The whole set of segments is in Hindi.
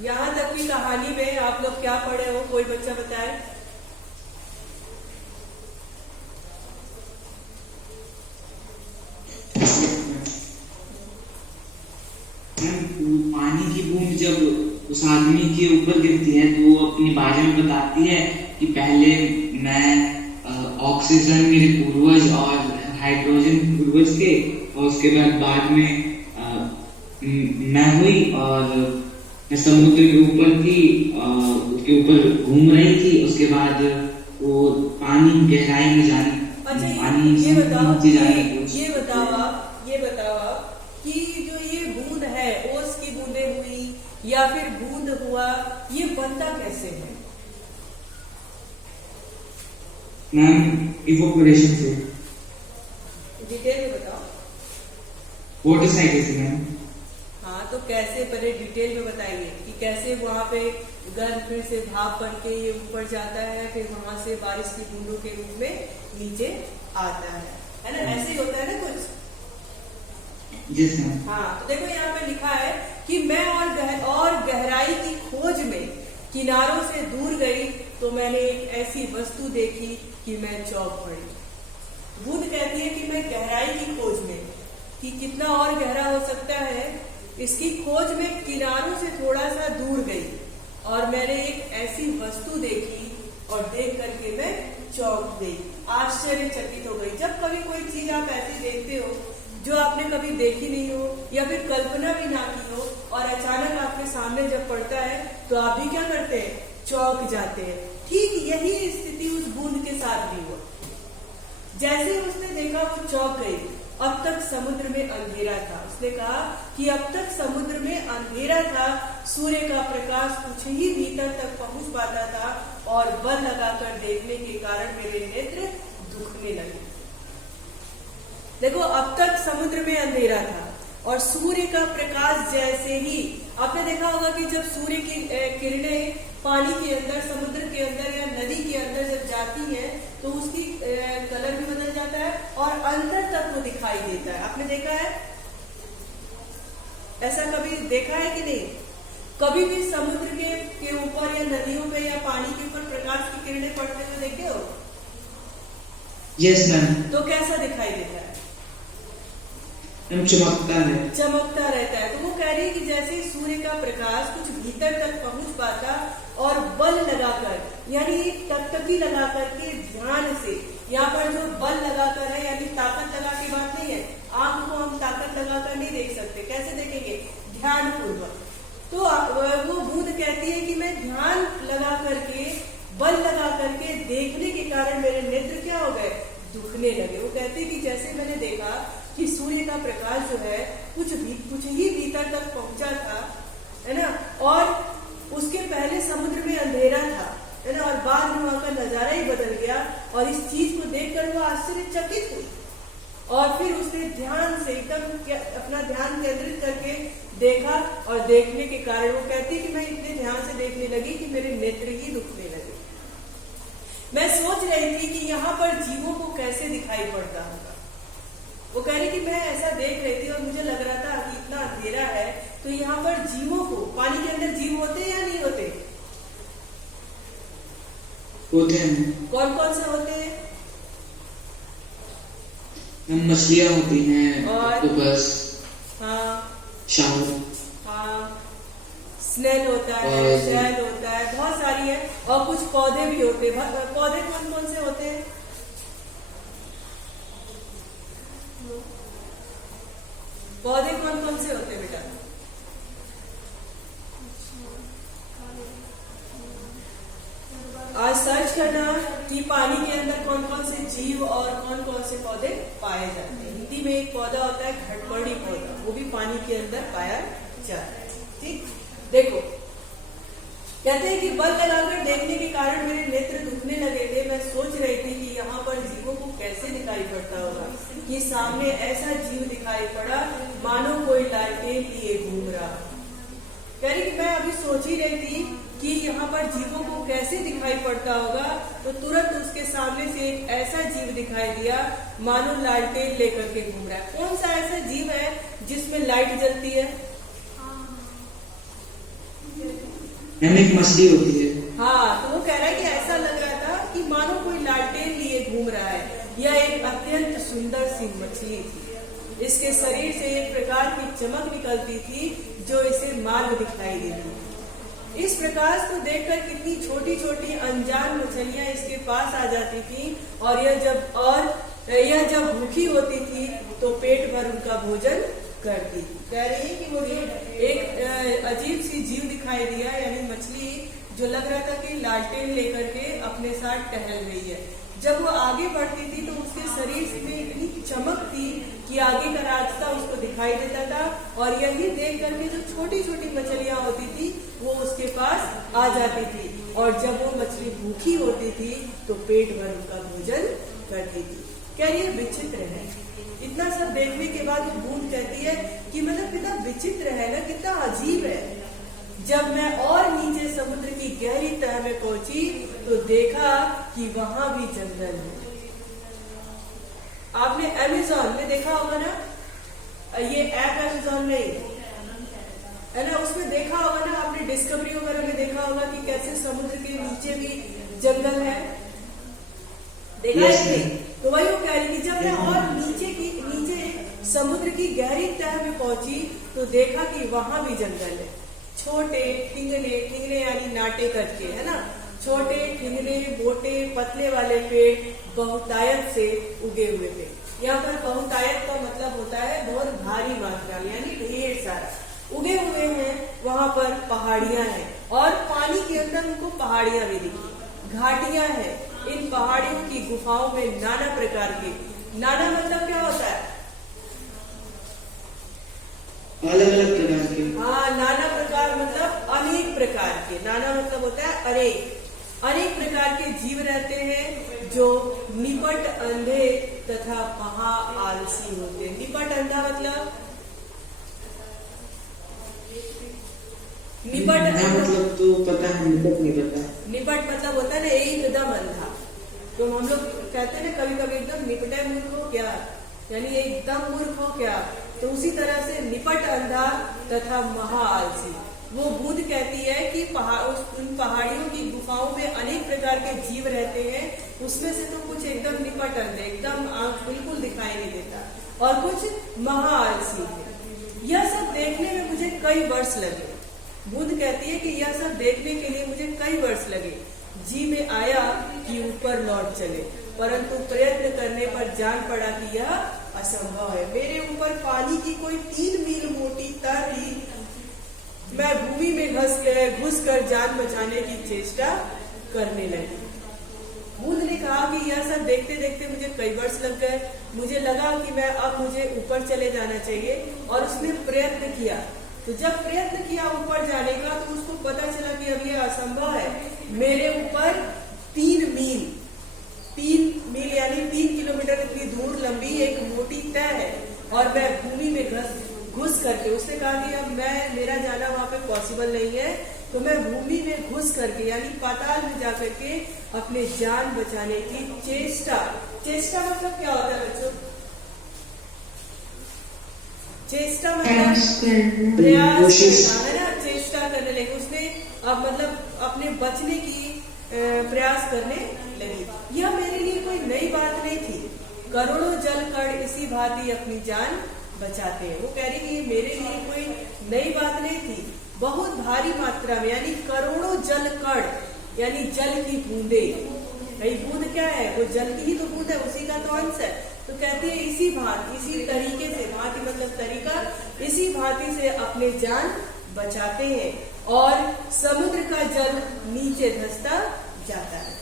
यहाँ तक की कहानी में आप लोग क्या पढ़े हो, कोई बच्चा बताए? पानी की बूंद जब उस आदमी के ऊपर गिरती है तो वो अपनी बारे में बताती है कि पहले मैं ऑक्सीजन मेरे पूर्वज और हाइड्रोजन पूर्वज के, और उसके बाद में मैं हुई और मैं समुद्र के ऊपर थी, उसके ऊपर घूम रही थी। उसके बाद वो पानी गहराई में जाने, अच्छा, पानी ये बताओ ये आप कि जो ये बूंद है ओस की बूंदें हुई या फिर बूंद हुआ, ये बनता कैसे है? मैम इवोपोरेशन से। डिटेल में बताओ। वाटर साइकिल से मैम। हाँ, तो कैसे, पहले डिटेल में बताइए कि कैसे वहाँ पे गर्म फिर से भाप बन के ये ऊपर जाता है, फिर वहां से बारिश की बूंदों के रूप में नीचे आता है ना? ऐसे ही होता है ना कुछ? Yes, हाँ, तो देखो यहाँ पे लिखा है कि मैं और गहराई की खोज में किनारों से दूर गई तो मैंने एक ऐसी वस्तु देखी कि मैं चौंक पड़ी। बूंद कहती है कि मैं गहराई की खोज में, कि कितना और गहरा हो सकता है, इसकी खोज में किनारों से थोड़ा सा दूर गई और मैंने एक ऐसी वस्तु देखी और देख करके मैं चौंक गई, आश्चर्यचकित हो गई। जब कभी कोई चीज आप ऐसी देखते हो जो आपने कभी देखी नहीं हो या फिर कल्पना भी ना की हो और अचानक आपके सामने जब पड़ता है तो आप भी क्या करते हैं? चौंक जाते हैं। ठीक यही स्थिति उस बूंद के साथ भी हुआ। जैसे उसने देखा वो चौंक गई। अब तक समुद्र में अंधेरा था। उसने कहा कि अब तक समुद्र में अंधेरा था, सूर्य का प्रकाश कुछ ही भीतर तक पहुंच पाता था और बल लगाकर देखने के कारण मेरे नेत्र दुखने लगे। देखो, अब तक समुद्र में अंधेरा था और सूर्य का प्रकाश जैसे ही, आपने देखा होगा कि जब सूर्य की किरणें पानी के अंदर, समुद्र के अंदर या नदी के अंदर जब जाती हैं तो उसकी कलर भी बदल जाता है और अंदर तक वो दिखाई देता है। आपने देखा है? ऐसा कभी देखा है कि नहीं? कभी भी समुद्र के ऊपर या नदियों पे या पानी के ऊपर प्रकाश की किरणें पड़ते हुए देखे हो? Yes ma'am. तो कैसा दिखाई देता है? चमकता है, चमकता रहता है। तो वो कह रही है कि जैसे सूर्य का प्रकाश कुछ भीतर तक पहुंच पाता और बल लगाकर, यानी टकटकी लगाकर के ध्यान से, यहाँ पर जो बल लगाकर है यानी ताकत लगा के बात नहीं है, आंख को हम ताकत लगाकर नहीं देख सकते। कैसे देखेंगे? ध्यान पूर्वक। तो वो बूंद कहती है कि मैं ध्यान लगा करके, बल लगा करके देखने के कारण मेरे नेत्र क्या हो गए? दुखने लगे। वो कहते हैं कि जैसे मैंने देखा कि सूर्य का प्रकाश जो है कुछ ही भीतर तक पहुंचा था, है ना, और उसके पहले समुद्र में अंधेरा था, है ना, और बाद में वहां का नजारा ही बदल गया और इस चीज को देखकर वो आश्चर्यचकित हुई और फिर उसने ध्यान से एकदम अपना ध्यान केंद्रित करके देखा और देखने के कारण वो कहती है कि मैं इतने ध्यान से देखने लगी कि मेरे नेत्र ही दुखने लगे। मैं सोच रही थी कि यहाँ पर जीवों को कैसे दिखाई पड़ता होगा। वो कह रही कि मैं ऐसा देख रही थी और मुझे लग रहा था कि इतना अंधेरा है तो यहाँ पर जीवों को, पानी के अंदर जीव होते हैं या नहीं होते? होते हैं। कौन कौन से होते हैं? मछलियाँ होती हैं, ऑक्टोपस, हाँ, शार्क, हाँ, स्नेल होता है, शैल होता है, बहुत सारी है, और कुछ पौधे भी होते हैं। पौधे कौन कौन से होते हैं? पौधे कौन कौन से होते हैं बेटा? आज सर्च करना कि पानी के अंदर कौन कौन से जीव और कौन कौन से पौधे पाए जाते हैं। हिंदी में एक पौधा होता है घटपर्णी पौधा, वो भी पानी के अंदर पाया जाता है। ठीक, देखो, कहते हैं कि बल लगाकर देखने के कारण मेरे नेत्र दुखने लगे थे। मैं सोच रही थी कि यहाँ पर जीवों को कैसे दिखाई पड़ता होगा कि सामने ऐसा जीव दिखाई पड़ा मानो कोई लालटेन लिए घूम रहा। कह रही कि मैं अभी सोच ही रही थी कि यहाँ पर जीवों को कैसे दिखाई पड़ता होगा, तो तुरंत उसके सामने से एक ऐसा जीव दिखाई दिया मानो लालटेन लेकर के घूम रहा है। कौन सा ऐसा जीव है जिसमें लाइट जलती है? मैम एक मछली होती है। हाँ, तो वो कह रहा है कि ऐसा लग रहा था कि मानो कोई लालटेन लिए घूम रहा है। यह एक अत्यंत सुंदर सी मछली थी। इसके शरीर से एक प्रकार की चमक निकलती थी जो इसे मार्ग दिखाई देती थी। इस प्रकाश को देखकर कितनी छोटी छोटी अनजान मछलियां इसके पास आ जाती थी और यह जब भूखी होती थी तो पेट भर उनका भोजन करती थी। कह रही है कि मुझे एक अजीब सी जीव दिखाई दिया, यानी मछली जो लग रहा था कि लालटेन लेकर के अपने साथ टहल रही है। जब वो आगे बढ़ती थी तो उसके शरीर में इतनी चमक थी कि आगे का रास्ता उसको दिखाई देता था और यही देख करके जो छोटी छोटी मछलियां होती थी वो उसके पास आ जाती थी और जब वो मछली भूखी होती थी तो पेट भर उनका भोजन करती थी। क्या ये विचित्र है? इतना सब देखने के बाद वो बूंद कहती है कि मतलब कितना विचित्र है ना, कितना अजीब है। जब मैं और नीचे समुद्र की गहरी तह में पहुंची तो देखा कि वहां भी जंगल है। आपने अमेज़न में देखा होगा ना, ये ऐप अमेज़न नहीं है ना, उसमें देखा होगा ना आपने, डिस्कवरी वगैरह में देखा होगा कि कैसे समुद्र के नीचे भी जंगल है। देखा है? तो वही वो कह रही थी, जब मैं और नीचे समुद्र की गहरी तह में पहुंची तो देखा कि वहां भी जंगल है। छोटे ठिंगने यानी नाटे कट के, है ना, छोटे ठिंगने मोटे पतले वाले पेड़ बहुतायत से उगे हुए थे। यहाँ पर बहुतायत का मतलब होता है बहुत भारी मात्रा में, यानी ढेर सारा उगे हुए हैं। वहां पर पहाड़ियां हैं और पानी के अंदर उनको पहाड़ियां भी दिखी, घाटियां हैं। इन पहाड़ियों की गुफाओं में नाना प्रकार के, नाना मतलब क्या होता है? अलग अलग प्रकार के। हाँ, नाना प्रकार मतलब अनेक प्रकार के, नाना मतलब होता है अनेक प्रकार के जीव रहते हैं जो निपट अंधे तथा महा आलसी होते हैं। निपट अंधा मतलब निपट मतलब तो पता है, निपट नहीं पता। निपट मतलब होता है ना एकदम अंधा। तो हम लोग कहते हैं ना कभी कभी एकदम निपटे मूर्ख हो क्या, यानी एकदम मूर्ख हो क्या, तो उसी तरह से निपट अंधा तथा महा आलसी। वो बूंद कहती है कि उन पहाड़ियों की गुफाओं में अनेक प्रकार के जीव रहते हैं, उसमें से तो कुछ एकदम निपट अंधे, एकदम आंख बिल्कुल दिखाई नहीं देता, और कुछ महा आलसी है। यह सब देखने में मुझे कई वर्ष लगे। बूंद कहती है कि यह सब देखने के लिए मुझे कई वर्ष लगे। जी में आया कि ऊपर लौट चले, परंतु प्रयत्न करने पर जान पड़ा कि यह असंभव है। मेरे ऊपर पानी की कोई 3 मील मोटी तार थी। मैं भूमि में घुस कर जान बचाने की चेष्टा करने लगी। बूंद ने कहा कि यह सब देखते देखते मुझे कई वर्ष लग गए। मुझे लगा कि मुझे ऊपर चले जाना चाहिए और उसने प्रयत्न किया। तो जब प्रयत्न किया ऊपर जाने का तो उसको पता चला कि अब यह असंभव है। मेरे ऊपर 3 मील यानी 3 किलोमीटर इतनी दूर लंबी एक मोटी तह है और मैं भूमि में घुस करके, उसने कहा कि अब मेरा जाना वहां पे पॉसिबल नहीं है, तो मैं भूमि में घुस करके यानी पाताल में जाकर के अपने जान बचाने की चेष्टा मतलब क्या होता है बच्चों? चेष्टा मतलब प्रयास करना, है ना, चेष्टा करने लगी। उसने अब मतलब अपने बचने की प्रयास करने लगी। यह मेरे लिए कोई नई बात नहीं थी। करोड़ों जलकण इसी भांति अपनी जान बचाते हैं। वो कह रही कि ये मेरे लिए कोई नई बात नहीं थी। बहुत भारी मात्रा में यानी करोड़ों जलकण यानी जल की बूंदे। भाई बूंद क्या है? वो जल की ही तो बूंद है, उसी का तो अंश है। तो कहती है इसी तरीके से, भांति मतलब तरीका, इसी भांति से अपने जान बचाते हैं और समुद्र का जल नीचे धंसता जाता है।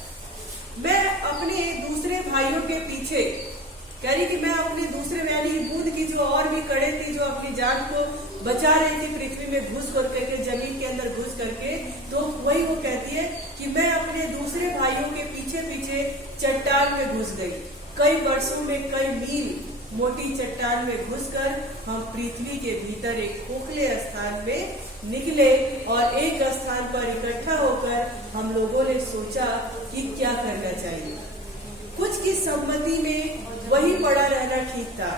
मैं अपने दूसरे भाइयों के पीछे, कह रही कि मैं अपने दूसरे यानी बूंद की जो और भी कड़े थी जो अपनी जान को बचा रही थी पृथ्वी में घुस करके, जमीन के अंदर घुस करके, तो वही वो कहती है कि मैं अपने दूसरे भाइयों के पीछे पीछे चट्टान में घुस गई। कई वर्षों में कई मील मोटी चट्टान में घुसकर हम पृथ्वी के भीतर एक खोखले स्थान में निकले और एक स्थान पर इकट्ठा होकर हम लोगों ने सोचा कि क्या करना चाहिए। कुछ की सम्मति में वही पड़ा रहना ठीक था।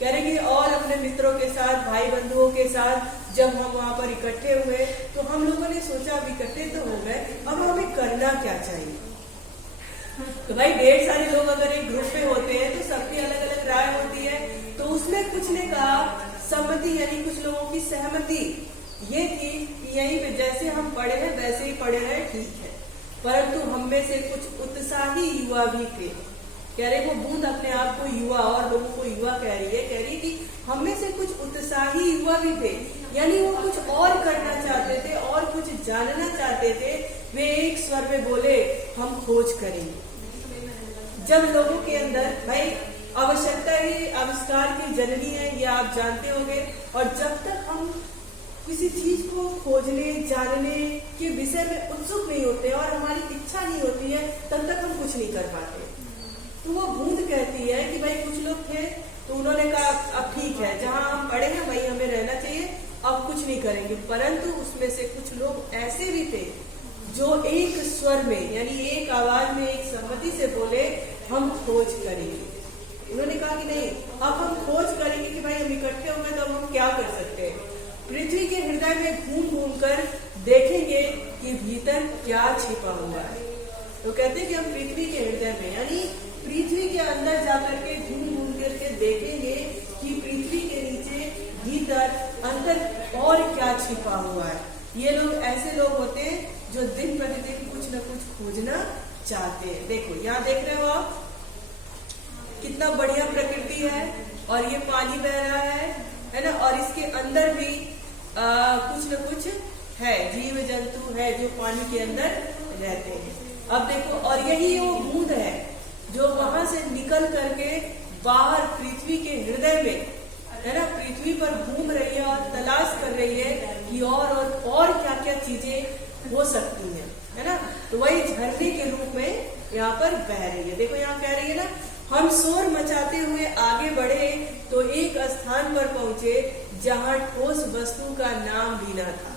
कह रहे कि और अपने मित्रों के साथ, भाई बंधुओं के साथ जब हम वहां पर इकट्ठे हुए तो हम लोगों ने सोचा अब इकट्ठे तो हो गए, अब हमें करना क्या चाहिए। तो भाई ढेर सारे लोग अगर एक ग्रुप में होते हैं तो सबकी अलग अलग राय होती है। तो उसमें कुछ ने कहा सम्मति, यानी कुछ लोगों की सहमति ये थी कि यहीं पे जैसे हम पढ़े हैं वैसे ही पढ़े रहे, ठीक है। परंतु हम में से कुछ उत्साही युवा भी थे। कह रहे वो बूंद अपने आप को युवा और लोगों को युवा कह रही है कि हम में से कुछ उत्साही युवा भी थे, यानी वो कुछ और करना चाहते थे और कुछ जानना चाहते थे। वे एक स्वर में बोले हम खोज करेंगे। जब लोगों के अंदर भाई आवश्यकता ही आविष्कार की जननी है, ये आप जानते होंगे। और जब तक हम किसी चीज को खोजने जानने के विषय में उत्सुक नहीं होते और हमारी इच्छा नहीं होती है, तब तक हम कुछ नहीं कर पाते। तो वो बूंद कहती है कि भाई कुछ लोग थे तो उन्होंने कहा अब ठीक है, जहां हम पढ़े हैं वहीं हमें रहना चाहिए, अब कुछ नहीं करेंगे। परंतु उसमें से कुछ लोग ऐसे भी थे जो एक स्वर में यानी एक आवाज में एक सहमति से बोले हम खोज करेंगे। उन्होंने कहा कि नहीं, अब हम खोज करेंगे कि भाई हम इकट्ठे हो गए तो अब हम क्या कर सकते हैं। पृथ्वी के हृदय में घूम घूम कर देखेंगे कि भीतर क्या छिपा हुआ है। तो कहते हैं कि हम पृथ्वी के हृदय में यानी पृथ्वी के अंदर जाकर के घूम घूम करके देखेंगे कि पृथ्वी के नीचे भीतर अंदर और क्या छिपा हुआ है। ये लोग ऐसे लोग होते हैं जो दिन प्रतिदिन कुछ न कुछ खोजना चाहते हैं। देखो यहाँ देख रहे हो आप, कितना बढ़िया प्रकृति है और ये पानी बह रहा है ना, और इसके अंदर भी कुछ न कुछ है, जीव जंतु है जो पानी के अंदर रहते हैं। अब देखो, और यही वो बूंद है जो वहां से निकल करके बाहर पृथ्वी के हृदय में है ना, पृथ्वी पर घूम रही है और तलाश कर रही है कि और क्या क्या चीजें हो सकती हैं, है ना। तो वही झरने के रूप में यहाँ पर बह रही है। देखो यहाँ कह रही है ना, हम शोर मचाते हुए आगे बढ़े तो एक स्थान पर पहुंचे जहाँ ठोस वस्तु का नाम भी न था।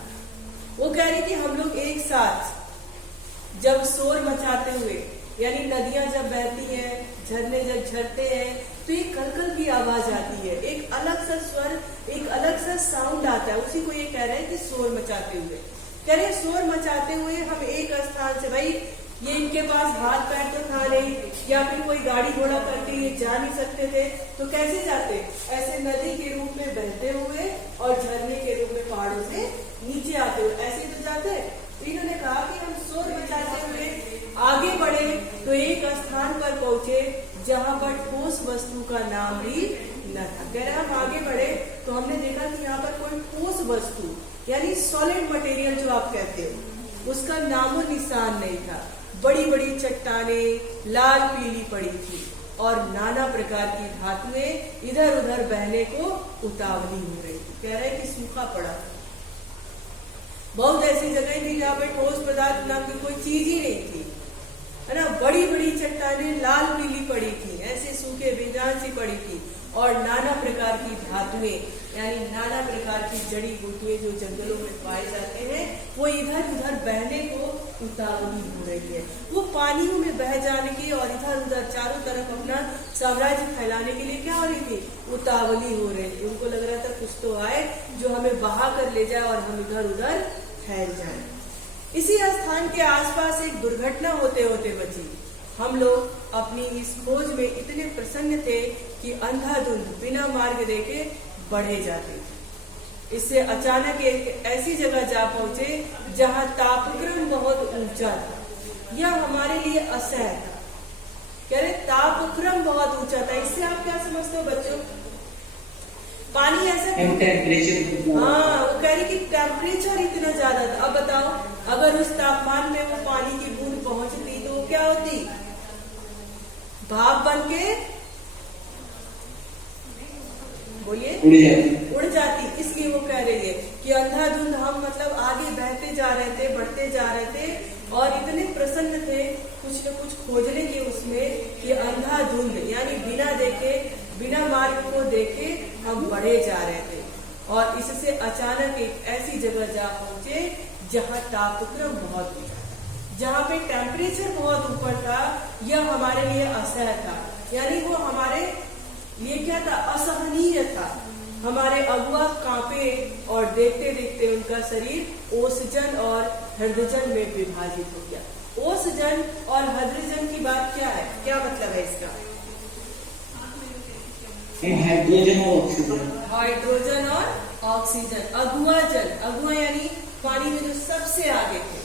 वो कह रही कि हम लोग एक साथ जब शोर मचाते हुए, यानी नदियां जब बहती हैं, झरने जब झरते हैं तो एक कलकल की आवाज आती है, एक अलग सा स्वर, एक अलग सा साउंड आता है। उसी को ये कह रहे हैं कि शोर मचाते हुए। कह रहे शोर मचाते हुए हम एक स्थान से, भाई ये इनके पास हाथ पैर तो था नहीं या फिर कोई गाड़ी घोड़ा करके ये जा नहीं सकते थे, तो कैसे जाते? ऐसे नदी के रूप में बहते हुए और झरने के रूप में पहाड़ों से नीचे आते हुए ऐसे तो जाते। इन्होंने कहा कि हम शोर मचाते हुए आगे बढ़े तो एक स्थान पर पहुंचे जहां पर ठोस वस्तु का नाम भी न था। कह रहे हम आगे बढ़े तो हमने देखा कि यहाँ पर कोई ठोस वस्तु यानी सॉलिड मटेरियल जो आप कहते हो उसका नामो निशान नहीं था। बड़ी बड़ी चट्टानें लाल पीली पड़ी थी और नाना प्रकार की धातुएं इधर उधर बहने को उतावली हो रही थी। कह रहे कि सूखा पड़ा। बहुत ऐसी जगह थी जहाँ पे ठोस पदार्थ नाम की कोई चीज ही नहीं थी, है ना। बड़ी बड़ी चट्टानें लाल पीली पड़ी थी, ऐसे सूखे बेजान सी पड़ी थी और नाना प्रकार की धातुएं यानी नाना प्रकार की जड़ी बूटियां जो जंगलों में पाए जाते हैं वो इधर उधर बहने को उतावली हो रही है। वो पानियों में बह जाने की और इधर उधर चारों तरफ अपना साम्राज्य फैलाने के लिए क्या हो रही थी? उतावली हो रही थी। उनको लग रहा था कुछ तो आए जो हमें बहा कर ले जाए और हम इधर उधर फैल जाए। इसी स्थान के आसपास एक दुर्घटना होते होते बची। हम लोग अपनी इस खोज में इतने प्रसन्न थे कि अंधाधुंध बिना मार्ग देखे बढ़े जाते थे। इससे अचानक एक ऐसी जगह जा पहुंचे जहां तापक्रम बहुत ऊंचा था। यह हमारे लिए असह्य था। कह रहे तापक्रम बहुत ऊंचा था। इससे आप क्या समझते हो बच्चों? पानी ऐसा टेम्परेचर, हाँ, वो कह रही कि टेम्परेचर इतना ज्यादा था। अब बताओ अगर उस तापमान में वो पानी की बूंद पहुंचती तो वो क्या होती? भाप बन के बोलिए उड़ जाती। इसलिए वो कह रही है कि अंधाधुंध हम मतलब आगे बहते जा रहे थे, बढ़ते जा रहे थे और इतने प्रसन्न थे कुछ न कुछ खोजने के उसमें कि अंधाधुंध यानी बिना देखे बिना मार्ग को देखे हम बढ़े जा रहे थे। और इससे अचानक एक ऐसी जगह जा पहुंचे जहाँ तापक्रम बहुत ऊंचा था, जहाँ पे टेम्परेचर बहुत ऊपर था। यह हमारे लिए असह्य था, यानी वो हमारे ये क्या था? असहनीय था। हमारे अगुआ कांपे और देखते देखते उनका शरीर ओसजन और हृदयजन में विभाजित हो गया। ओसजन और हृदयजन की बात क्या है, क्या मतलब है इसका? हाइड्रोजन और ऑक्सीजन। हाइड्रोजन और ऑक्सीजन। अगुआ जल, अगुआ यानी पानी में जो सबसे आगे थे,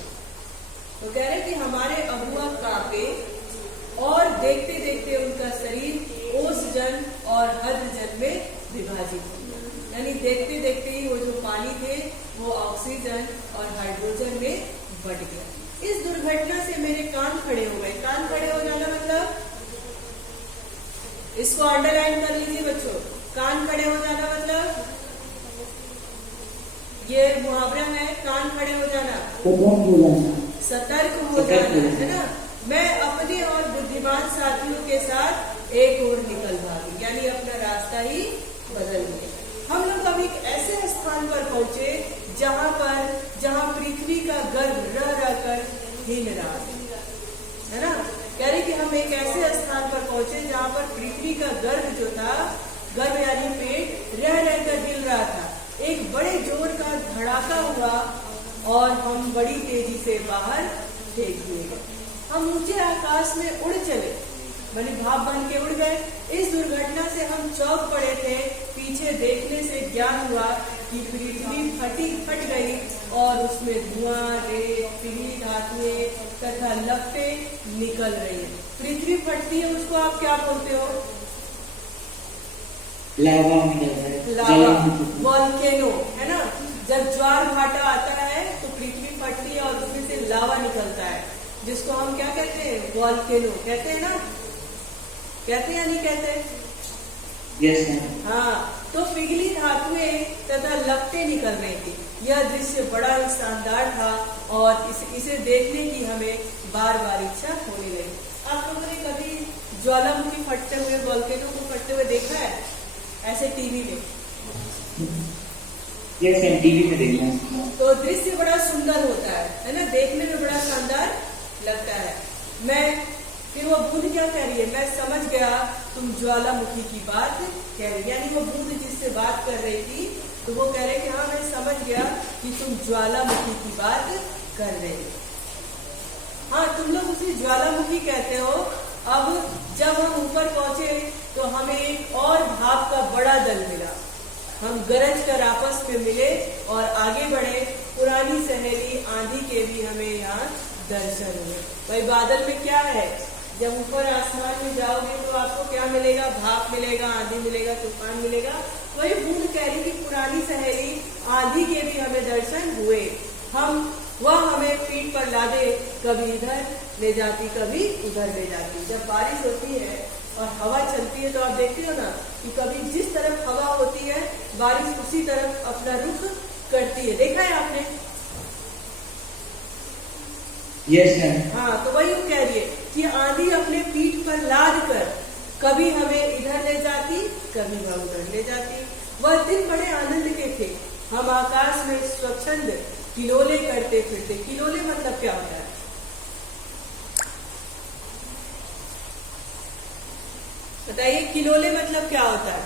तो कह रहे कि हमारे अगुआ कांपे और देखते देखते उनका शरीर ओसजन और हृदयजन में विभाजित हो गया। यानी देखते देखते ही वो जो पानी थे वो ऑक्सीजन और हाइड्रोजन में बट गया। इस दुर्घटना से मेरे कान खड़े हो गए। कान खड़े हो जाना मतलब, इसको अंडरलाइन कर लीजिए बच्चों। कान खड़े हो जाना मतलब ये मुहावरा है, कान खड़े हो जाना, सतर्क हो जाना, है ना। मैं अपने और बुद्धिमान साथियों के साथ एक ओर निकल भागी, यानी अपना रास्ता ही बदल लिया। हम लोग अब एक ऐसे स्थान पर पहुंचे जहां पृथ्वी का गर्भ रह रहकर हिल रहा है ना। कह रहे कि हम एक ऐसे स्थान पर पहुंचे जहां पर पृथ्वी का गर्भ जो था, गर्भ यानी पेट, रह रहकर हिल रहा था। एक बड़े जोर का धड़ाका हुआ और हम बड़ी तेजी से बाहर फेंक दिए गए। हम ऊंचे आकाश में उड़ चले, माने भाप बन के उड़ गए। इस दुर्घटना से हम चौंक पड़े थे। पीछे देखने से ज्ञान हुआ कि पृथ्वी फट गई और उसमें धुआं, रेत, पिघली धातुएं तथा लपटें निकल रही है। पृथ्वी फटती है, उसको आप क्या बोलते हो? लावा निकल रहा है, लावा, वॉल्केनो, है ना। जब ज्वार भाटा आता है तो पृथ्वी फटती है और उसमें से लावा निकलता है, जिसको हम क्या कहते हैं? वॉल्केनो कहते हैं ना, कहते हैं या नहीं कहते? यस। हाँ, तो पिघली धातुएं तथा लपटें निकल रही थी। यह दृश्य बड़ा ही शानदार था और इसे देखने की हमें बार बार इच्छा होने लगी। आप लोगों ने कभी ज्वालामुखी फटते हुए, वॉल्केनो को फटते हुए देखा है ऐसे टीवी में? यस, टीवी में देखना। तो दृश्य बड़ा सुंदर होता है ना, देखने में बड़ा शानदार लगता है। फिर वो बूंद क्या कह रही है? मैं समझ गया तुम ज्वालामुखी की बात कह रही, यानी वो बूंद जिससे बात कर रही थी, तो वो कह रहे कि हाँ, मैं समझ गया कि तुम ज्वालामुखी की बात कर रहे हो। हाँ, तुम लोग उसे ज्वालामुखी कहते हो। अब जब हम ऊपर पहुंचे तो हमें एक और भाप का बड़ा दल मिला। हम गरज कर आपस में मिले और आगे बढ़े। पुरानी सहेली आंधी के भी हमें यहाँ दर्शन हुए। भाई, बादल में क्या है? जब ऊपर आसमान में जाओगे तो आपको क्या मिलेगा? भाप मिलेगा, आंधी मिलेगा, तूफान मिलेगा। वही बूंद कह रही कि पुरानी सहेली आंधी के भी हमें दर्शन हुए। वह हमें पीठ पर लादे कभी इधर ले जाती, कभी उधर ले जाती। जब बारिश होती है और हवा चलती है तो आप देखते हो ना कि कभी जिस तरफ हवा होती है बारिश उसी तरफ अपना रुख करती है। देखा है आपने? Yes sir. हाँ, तो वही वो कह रही है कि आंधी अपने पीठ पर लाद कर कभी हमें इधर ले जाती, कभी वह उधर ले जाती। वह दिन बड़े आनंद के थे। हम आकाश में स्वच्छंद किलोले करते फिरते। किलोले मतलब क्या होता है? बताइए, किलोले मतलब क्या होता है?